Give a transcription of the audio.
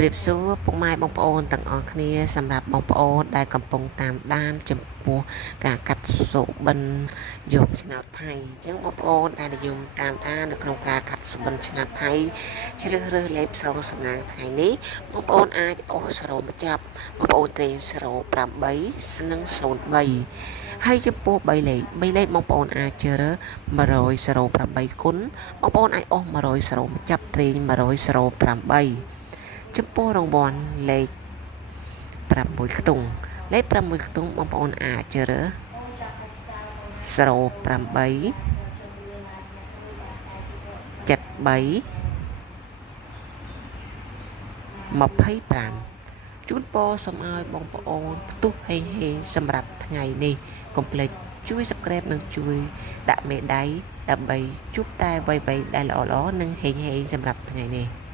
เปรียบสู้ពុកម៉ែបងប្អូនទាំងអស់គ្នាសម្រាប់បងប្អូនដែលកំពុងតាមដានចំពោះការកាត់សុបិនយកឆ្នោតថៃអញ្ចឹងបងប្អូនដែលនិយមតាមដាននៅក្នុងការកាត់សុបិនឆ្នោតថៃជ្រើសរើសលេខផ្សងសំណាងថ្ងៃនេះបងប្អូនអាចអូសស្រោបញ្ចប់បងប្អូនទេស្រោ8ស្នឹង03ហើយចំពោះ3លេខបងប្អូនអាចជ្រើស100ស្រោ8គុណបងប្អូនអាចអូស100ស្រោបញ្ចប់ត្រេង100ស្រោ8ចំពោះរង្វាន់លេខ6ខ្ទង់លេខ6ខ្ទង់បងប្អូនអាចជ្រើស08 73 25ជូនពរសូមឲ្យបងប្អូនផ្ទុះហេងសម្រាប់ថ្ងៃនេះកុំភ្លេចជួយ Subscribe និងជួយដាក់មេដៃដើម្បីជួបតែអ្វីៗដែលល្អៗនិងហេងសម្រាប់ថ្ងៃនេះ